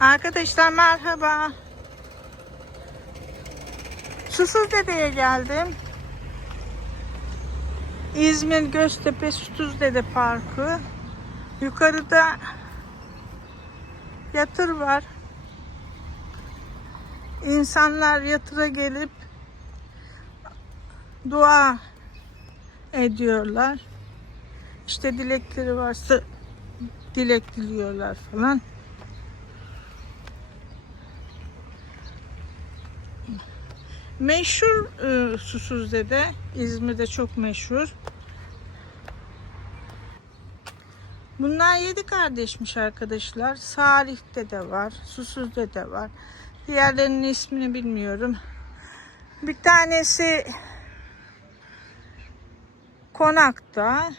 Arkadaşlar merhaba. Susuz Dede'ye geldim. İzmir Göztepe Susuz Dede Parkı. Yukarıda yatır var. İnsanlar yatıra gelip dua ediyorlar. İşte dilekleri varsa dilek diliyorlar falan. Meşhur e, susuz dede. İzmir'de çok meşhur. Bunlar yedi kardeşmiş arkadaşlar. Salih dede var. Susuz dede var. Diğerlerinin ismini bilmiyorum. Bir tanesi konakta.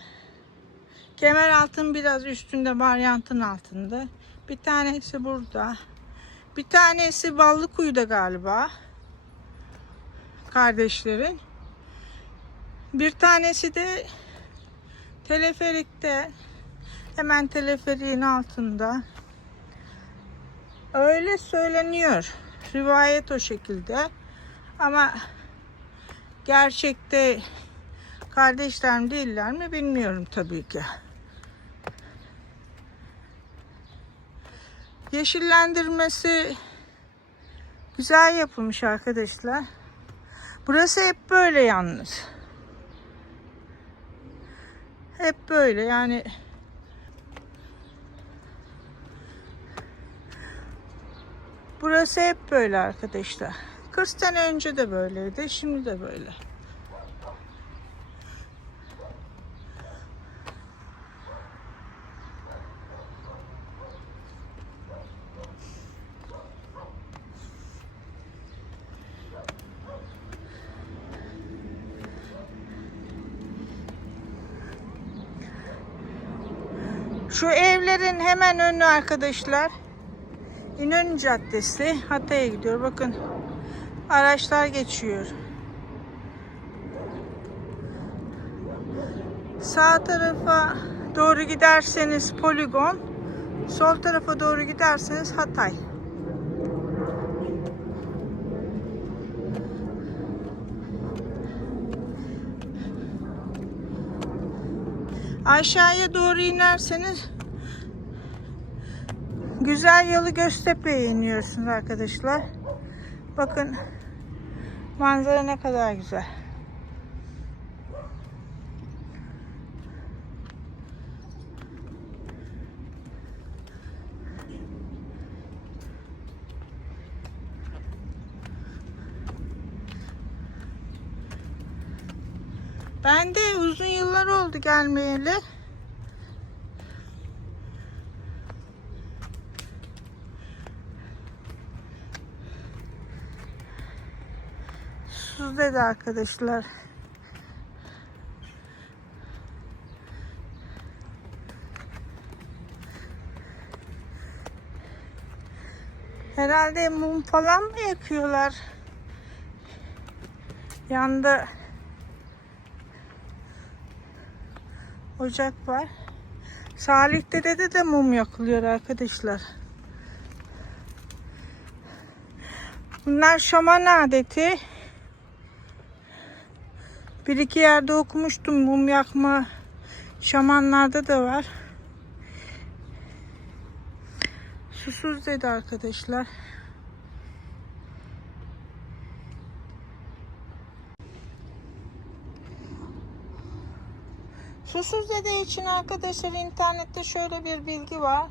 Kemer altın biraz üstünde varyantın altında. Bir tanesi burada. Bir tanesi Ballıkuyu'da galiba. Kardeşlerin. Bir tanesi de teleferikte. Hemen teleferiğin altında. Öyle söyleniyor. Rivayet o şekilde. Ama gerçekte kardeşler mi değiller mi bilmiyorum tabii ki. Yeşillendirmesi güzel yapılmış arkadaşlar. Burası hep böyle yalnız. Hep böyle yani Burası hep böyle arkadaşlar. 40 sene önce de böyleydi, şimdi de böyle. Şu evlerin hemen önü arkadaşlar. İnönü Caddesi Hatay'a gidiyor. Bakın araçlar geçiyor. Sağ tarafa doğru giderseniz poligon, sol tarafa doğru giderseniz Hatay. Aşağıya doğru inerseniz Güzel yolu Göztepe'ye iniyorsunuz arkadaşlar. Bakın manzara ne kadar güzel. Ben de uzun yıllar oldu gelmeyeli. Susuz dedi arkadaşlar. Herhalde mum falan mı yakıyorlar? Yanda ocak var. Salih Dede'de de mum yakılıyor arkadaşlar. Bunlar şaman adeti. Bir iki yerde okumuştum mum yakma şamanlarda da var. Susuz dedi arkadaşlar. Susuz dede için arkadaşlar internette şöyle bir bilgi var.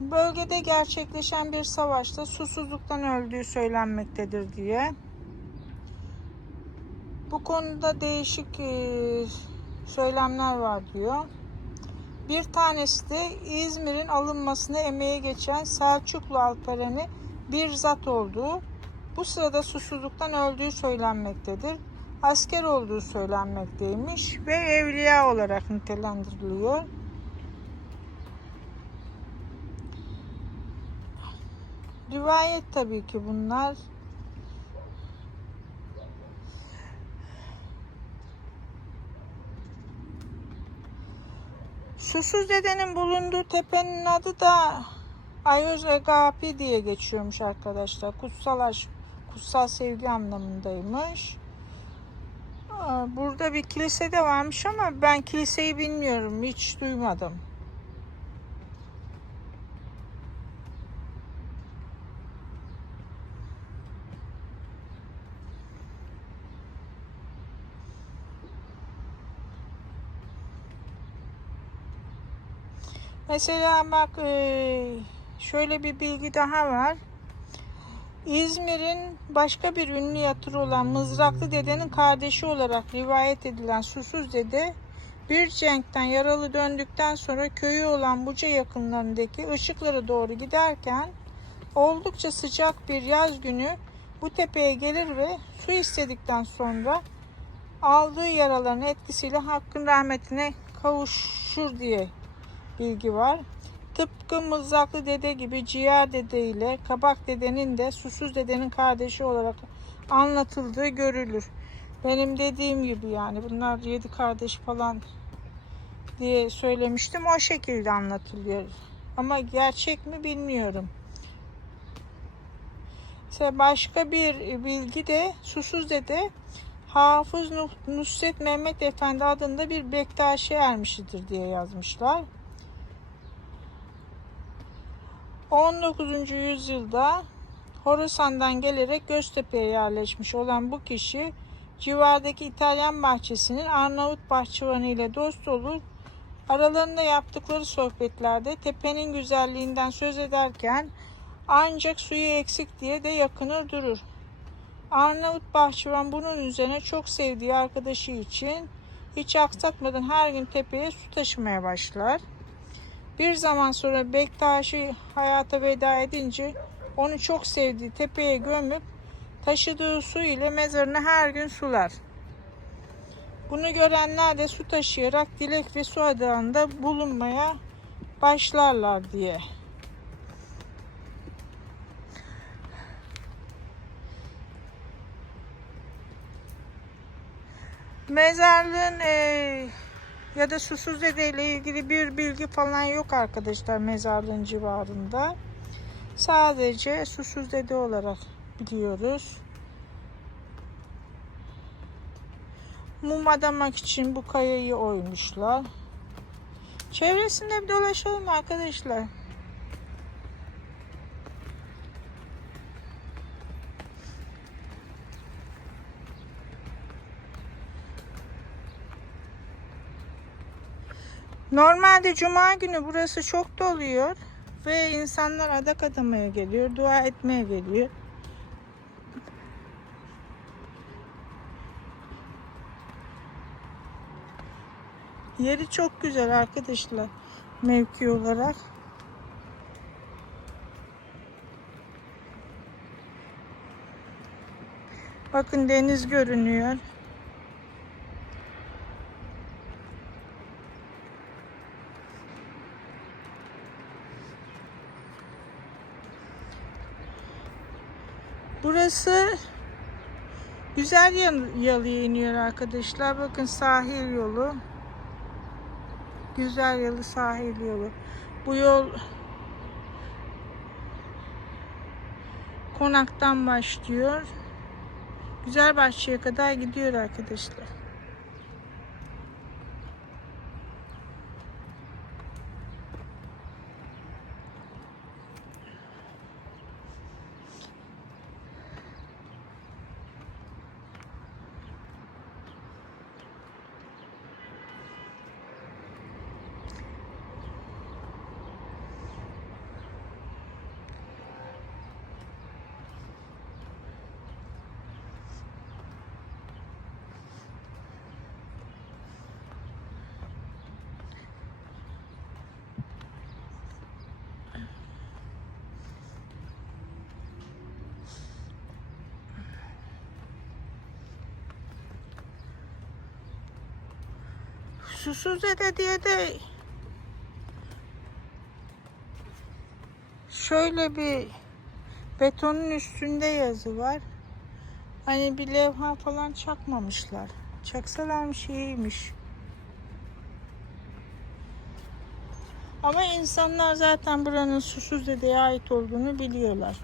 Bölgede gerçekleşen bir savaşta susuzluktan öldüğü söylenmektedir diye. Bu konuda değişik e, söylemler var diyor. Bir tanesi de İzmir'in alınmasına emeği geçen Selçuklu Alperen'i bir zat olduğu, bu sırada susuzluktan öldüğü söylenmektedir. Asker olduğu söylenmekteymiş ve evliya olarak nitelendiriliyor. Rivayet tabii ki bunlar. Susuz dedenin bulunduğu tepenin adı da Ayos Agapi diye geçiyormuş arkadaşlar. Kutsal aşk, kutsal sevgi anlamındaymış. Burada bir kilise de varmış ama ben kiliseyi bilmiyorum. Hiç duymadım. Mesela bak şöyle bir bilgi daha var. İzmir'in başka bir ünlü yatırı olan Mızraklı Dede'nin kardeşi olarak rivayet edilen Susuz Dede bir cenkten yaralı döndükten sonra köyü olan Buca yakınlarındaki ışıklara doğru giderken oldukça sıcak bir yaz günü bu tepeye gelir ve su istedikten sonra aldığı yaraların etkisiyle Hakk'ın rahmetine kavuşur diye bilgi var. Tıpkı mızraklı dede gibi ciğer dede ile kabak dedenin de susuz dedenin kardeşi olarak anlatıldığı görülür. Benim dediğim gibi yani bunlar yedi kardeş falan diye söylemiştim. O şekilde anlatılıyor. Ama gerçek mi bilmiyorum. İşte başka bir bilgi de susuz dede Hafız Nusret Mehmet Efendi adında bir Bektaşi ermişidir diye yazmışlar. 19. yüzyılda Horasan'dan gelerek Göztepe'ye yerleşmiş olan bu kişi civardaki İtalyan bahçesinin Arnavut bahçıvanı ile dost olur. Aralarında yaptıkları sohbetlerde tepenin güzelliğinden söz ederken ancak suyu eksik diye de yakınır durur. Arnavut bahçıvan bunun üzerine çok sevdiği arkadaşı için hiç aksatmadan her gün tepeye su taşımaya başlar. Bir zaman sonra Bektaşi hayata veda edince onu çok sevdiği tepeye gömüp taşıdığı su ile mezarını her gün sular. Bunu görenler de su taşıyarak dilek ve su adağında bulunmaya başlarlar diye. Mezarlığın eee, ya da susuz dede ile ilgili bir bilgi falan yok arkadaşlar mezarlığın civarında. Sadece susuz dede olarak biliyoruz. Mum adamak için bu kayayı oymuşlar. Çevresinde bir dolaşalım arkadaşlar. Normalde cuma günü burası çok doluyor ve insanlar adak adamaya geliyor, dua etmeye geliyor. Yeri çok güzel arkadaşlar mevki olarak. Bakın deniz görünüyor. Burası güzel yalıya iniyor arkadaşlar. Bakın sahil yolu. Güzel yalı sahil yolu. Bu yol konaktan başlıyor. Güzel bahçeye kadar gidiyor arkadaşlar. Susuz Dede diye de şöyle bir betonun üstünde yazı var. Hani bir levha falan çakmamışlar. Çaksalarmış iyiymiş. Ama insanlar zaten buranın susuz dedeye ait olduğunu biliyorlar.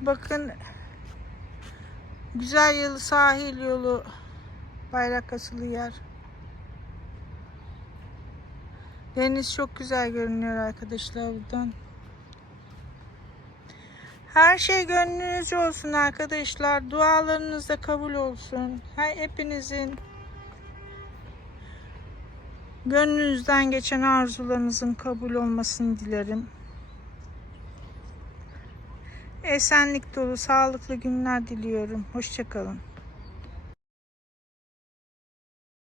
Bakın güzel yolu sahil yolu bayrak asılı yer. Deniz çok güzel görünüyor arkadaşlar buradan. Her şey gönlünüzce olsun arkadaşlar. Dualarınız da kabul olsun. Her hepinizin gönlünüzden geçen arzularınızın kabul olmasını dilerim. Esenlik dolu, sağlıklı günler diliyorum. Hoşçakalın.